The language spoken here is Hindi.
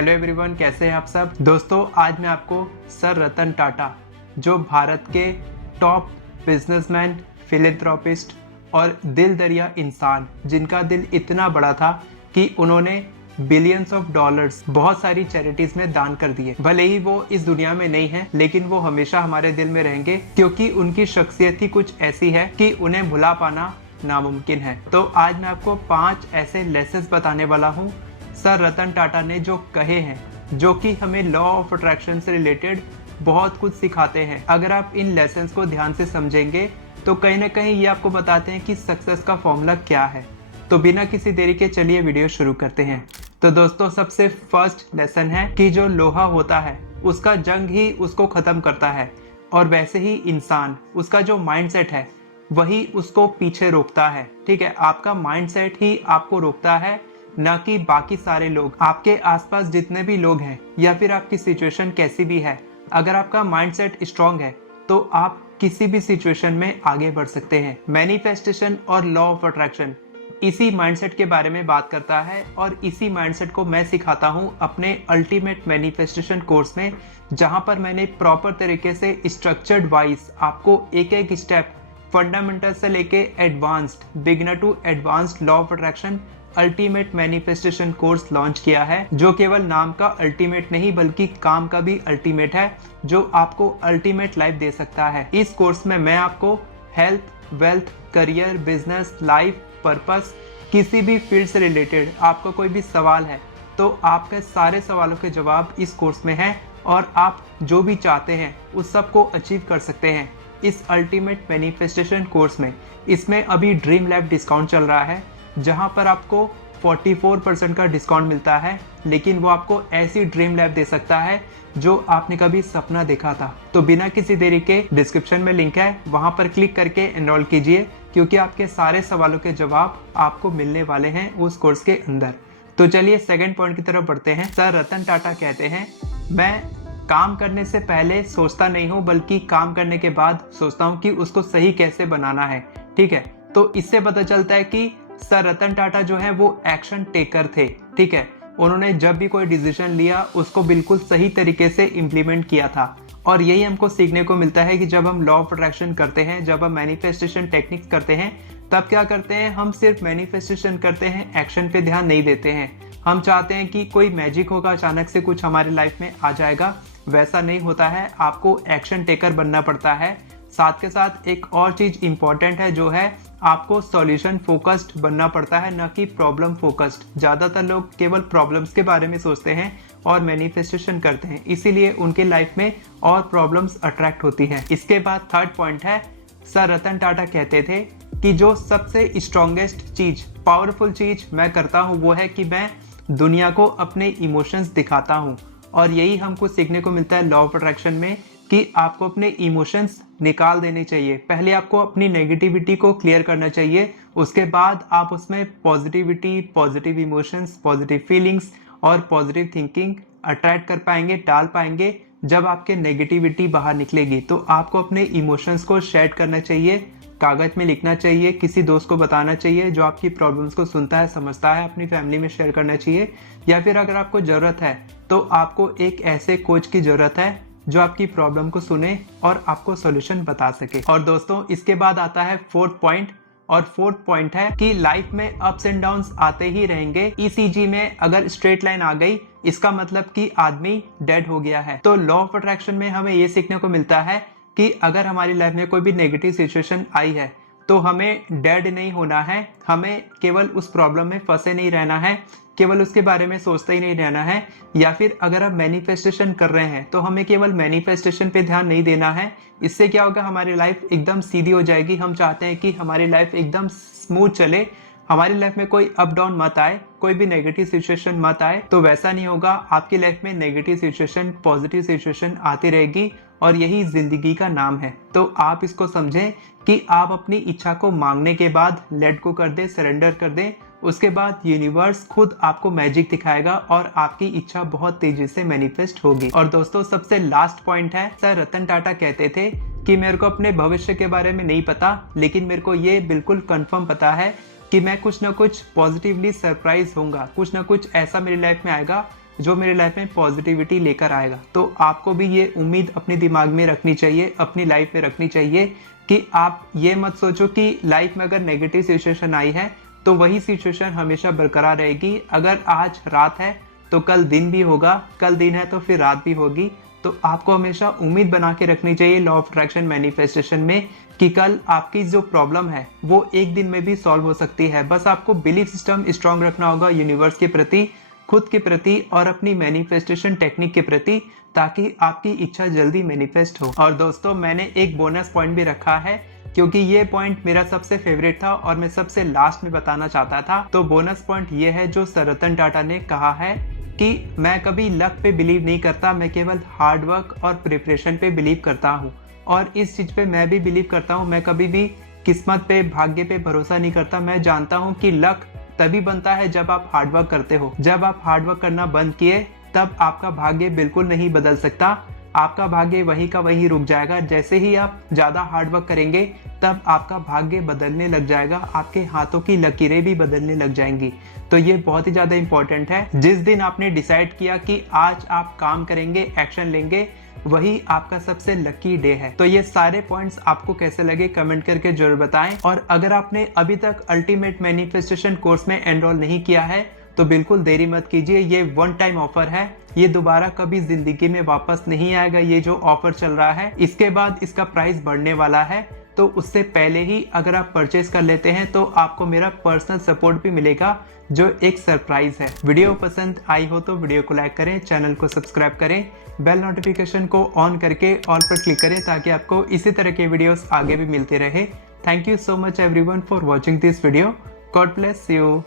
हेलो एवरीवन, कैसे हैं आप सब। दोस्तों आज मैं आपको सर रतन टाटा, जो भारत के टॉप बिजनेसमैन, फिलेंथ्रोपिस्ट और दिल दरिया इंसान, जिनका दिल इतना बड़ा था कि उन्होंने बिलियंस ऑफ डॉलर्स बहुत सारी चैरिटीज में दान कर दिए। भले ही वो इस दुनिया में नहीं है, लेकिन वो हमेशा हमारे दिल में रहेंगे, क्योंकि उनकी शख्सियत ही कुछ ऐसी है कि उन्हें भुला पाना नामुमकिन है। तो आज मैं आपको 5 ऐसे लेसन्स बताने वाला हूँ सर रतन टाटा ने जो कहे हैं, जो कि हमें लॉ ऑफ अट्रैक्शन से रिलेटेड बहुत कुछ सिखाते हैं। अगर आप इन लेसन्स को ध्यान से समझेंगे तो कहीं ना कहीं ये आपको बताते हैं कि सक्सेस का फॉर्मूला क्या है। तो बिना किसी देरी के चलिए वीडियो शुरू करते हैं। तो दोस्तों सबसे फर्स्ट लेसन है कि जो लोहा होता है उसका जंग ही उसको खत्म करता है, और वैसे ही इंसान, उसका जो माइंडसेट है वही उसको पीछे रोकता है। ठीक है, आपका माइंडसेट ही आपको रोकता है, ना कि बाकी सारे लोग। आपके आसपास जितने भी लोग हैं या फिर आपकी सिचुएशन कैसी भी है, अगर आपका माइंडसेट स्ट्रांग है तो आप किसी भी सिचुएशन में आगे बढ़ सकते हैं। मैनिफेस्टेशन और लॉ ऑफ अट्रैक्शन इसी माइंडसेट के बारे में बात करता है, और इसी माइंडसेट को मैं सिखाता हूँ अपने अल्टीमेट मैनिफेस्टेशन कोर्स में, जहाँ पर मैंने प्रॉपर तरीके से स्ट्रक्चर्ड वाइज आपको एक एक स्टेप फंडामेंटल से लेके advanced, beginner to advanced law of attraction ultimate manifestation course launch किया है, जो केवल नाम का अल्टीमेट नहीं बल्कि काम का भी अल्टीमेट है, जो आपको अल्टीमेट लाइफ दे सकता है। इस कोर्स में मैं आपको health, wealth, career, business, life, purpose, किसी भी फील्ड से रिलेटेड आपका कोई भी सवाल है तो आपके सारे सवालों के जवाब इस कोर्स में हैं, और आप जो भी चाहते हैं उस सब को अचीव कर सकते हैं इस अल्टीमेट मैनिफेस्टेशन कोर्स में। इसमें अभी ड्रीम लाइफ डिस्काउंट चल रहा है, जहां पर आपको 44% का डिस्काउंट मिलता है, लेकिन वो आपको ऐसी ड्रीम लाइफ दे सकता है जो आपने कभी सपना देखा था। तो बिना किसी देरी के डिस्क्रिप्शन में लिंक है, वहां पर क्लिक करके एनरोल कीजिए, क्योंकि आपके सारे सवालों के जवाब आपको मिलने वाले हैं उस कोर्स के अंदर। तो चलिए सेकंड पॉइंट की तरफ बढ़ते हैं। सर रतन टाटा कहते हैं, मैं काम करने से पहले सोचता नहीं हूँ, बल्कि काम करने के बाद सोचता हूँ कि उसको सही कैसे बनाना है। ठीक है, तो इससे पता चलता है कि सर रतन टाटा जो है वो एक्शन टेकर थे। ठीक है, उन्होंने जब भी कोई डिसीजन लिया उसको बिल्कुल सही तरीके से इम्प्लीमेंट किया था, और यही हमको सीखने को मिलता है कि जब हम लॉ ऑफ अट्रैक्शन करते हैं, जब हम मैनिफेस्टेशन टेक्निक्स करते हैं, तब क्या करते हैं, हम सिर्फ मैनिफेस्टेशन करते हैं, एक्शन पे ध्यान नहीं देते हैं। हम चाहते हैं कि कोई मैजिक होगा, अचानक से कुछ हमारी लाइफ में आ जाएगा। वैसा नहीं होता है, आपको एक्शन टेकर बनना पड़ता है। साथ के साथ एक और चीज इंपॉर्टेंट है, जो है आपको सॉल्यूशन फोकस्ड बनना पड़ता है, ना कि प्रॉब्लम फोकस्ड। ज्यादातर लोग केवल प्रॉब्लम्स के बारे में सोचते हैं और मैनिफेस्टेशन करते हैं, इसीलिए उनके लाइफ में और प्रॉब्लम्स अट्रैक्ट होती हैं। इसके बाद थर्ड पॉइंट है, सर रतन टाटा कहते थे कि जो सबसे स्ट्रॉन्गेस्ट चीज, पावरफुल चीज मैं करता हूँ वो है कि मैं दुनिया को अपने इमोशंस दिखाता हूँ। और यही हमको सीखने को मिलता है लॉ ऑफ अट्रैक्शन में, कि आपको अपने इमोशंस निकाल देने चाहिए। पहले आपको अपनी नेगेटिविटी को क्लियर करना चाहिए, उसके बाद आप उसमें positivity, positive emotions, positive feelings और पॉजिटिव थिंकिंग अट्रैक्ट कर पाएंगे, डाल पाएंगे। जब आपके नेगेटिविटी बाहर निकलेगी तो आपको अपने इमोशंस को शेयर करना चाहिए, कागज में लिखना चाहिए, किसी दोस्त को बताना चाहिए जो आपकी प्रॉब्लम्स को सुनता है, समझता है, अपनी फैमिली में शेयर करना चाहिए, या फिर अगर आपको ज़रूरत है तो आपको एक ऐसे कोच की ज़रूरत है जो आपकी प्रॉब्लम को सुने और आपको सॉल्यूशन बता सके। और दोस्तों इसके बाद आता है फोर्थ पॉइंट, और फोर्थ पॉइंट है कि लाइफ में अप्स एंड डाउन्स आते ही रहेंगे। ईसीजी में अगर स्ट्रेट लाइन आ गई, इसका मतलब कि आदमी डेड हो गया है। तो लॉ ऑफ अट्रैक्शन में हमें ये सीखने को मिलता है कि अगर हमारी लाइफ में कोई भी नेगेटिव सिचुएशन आई है तो हमें डेड नहीं होना है, हमें केवल उस प्रॉब्लम में फंसे नहीं रहना है, केवल उसके बारे में सोचते ही नहीं रहना है। या फिर अगर आप मैनिफेस्टेशन कर रहे हैं तो हमें केवल मैनिफेस्टेशन पे ध्यान नहीं देना है। इससे क्या होगा, हमारी लाइफ एकदम सीधी हो जाएगी। हम चाहते हैं कि हमारी लाइफ एकदम स्मूथ चले, हमारी लाइफ में कोई अप डाउन मत आए, कोई भी नेगेटिव सिचुएशन मत आए। तो वैसा नहीं होगा, आपकी लाइफ में नेगेटिव सिचुएशन, पॉजिटिव सिचुएशन आती रहेगी, और यही जिंदगी का नाम है। तो आप इसको समझें कि आप अपनी इच्छा को मांगने के बाद लेट गो कर दे, सरेंडर कर दें, उसके बाद यूनिवर्स खुद आपको मैजिक दिखाएगा और आपकी इच्छा बहुत तेजी से मैनिफेस्ट होगी। और दोस्तों सबसे लास्ट पॉइंट है, सर रतन टाटा कहते थे कि मेरे को अपने भविष्य के बारे में नहीं पता, लेकिन मेरे को ये बिल्कुल कंफर्म पता है कि मैं कुछ ना कुछ पॉजिटिवली सरप्राइज होऊंगा, कुछ ना कुछ ऐसा मेरी लाइफ में आएगा जो मेरे लाइफ में पॉजिटिविटी लेकर आएगा। तो आपको भी ये उम्मीद अपने दिमाग में रखनी चाहिए, अपनी लाइफ में रखनी चाहिए कि आप ये मत सोचो कि लाइफ में अगर नेगेटिव सिचुएशन आई है तो वही सिचुएशन हमेशा बरकरार रहेगी। अगर आज रात है तो कल दिन भी होगा, कल दिन है तो फिर रात भी होगी। तो आपको हमेशा उम्मीद बना के रखनी चाहिए लॉ ऑफ अट्रैक्शन मैनिफेस्टेशन में कि कल आपकी जो प्रॉब्लम है वो एक दिन में भी सॉल्व हो सकती है। बस आपको बिलीफ सिस्टम स्ट्रांग रखना होगा यूनिवर्स के प्रति, खुद के प्रति और अपनी मैनिफेस्टेशन टेक्निक के प्रति, ताकि आपकी इच्छा जल्दी मैनिफेस्ट हो। और दोस्तों मैंने एक बोनस पॉइंट भी रखा है क्योंकि ये पॉइंट मेरा सबसे फेवरेट था और मैं सबसे लास्ट में बताना चाहता था। तो बोनस पॉइंट ये है जो सर रतन टाटा ने कहा है कि मैं कभी लक पे बिलीव नहीं करता, मैं केवल हार्ड वर्क और प्रिपरेशन पे बिलीव करता हूँ। और इस चीज पे मैं भी बिलीव करता हूँ। मैं कभी भी किस्मत पे, भाग्य पे भरोसा नहीं करता। मैं जानता हूँ कि लक तभी बनता है जब आप हार्ड वर्क करते हो। जब आप हार्ड वर्क करना बंद किए तब आपका भाग्य बिल्कुल नहीं बदल सकता। आपका भाग्य वही का वही रुक जाएगा। जैसे ही आप ज्यादा हार्ड वर्क करेंगे तब आपका भाग्य बदलने लग जाएगा, आपके हाथों की लकीरें भी बदलने लग जाएंगी। तो ये बहुत ही ज्यादा इंपॉर्टेंट है। जिस दिन आपने डिसाइड किया कि आज आप काम करेंगे, एक्शन लेंगे, वही आपका सबसे लकी डे है। तो ये सारे पॉइंट्स आपको कैसे लगे कमेंट करके जरूर बताएं। और अगर आपने अभी तक अल्टीमेट मैनिफेस्टेशन कोर्स में एनरोल नहीं किया है तो बिल्कुल देरी मत कीजिए। ये वन टाइम ऑफर है, ये दोबारा कभी जिंदगी में वापस नहीं आएगा। ये जो ऑफर चल रहा है इसके बाद इसका प्राइस बढ़ने वाला है। तो उससे पहले ही अगर आप परचेज कर लेते हैं तो आपको मेरा पर्सनल सपोर्ट भी मिलेगा जो एक सरप्राइज है। वीडियो पसंद आई हो तो वीडियो को लाइक करें, चैनल को सब्सक्राइब करें, बेल नोटिफिकेशन को ऑन करके ऑल पर क्लिक करें ताकि आपको इसी तरह के वीडियोस आगे भी मिलते रहे। Thank you so much everyone for watching this video. God bless you.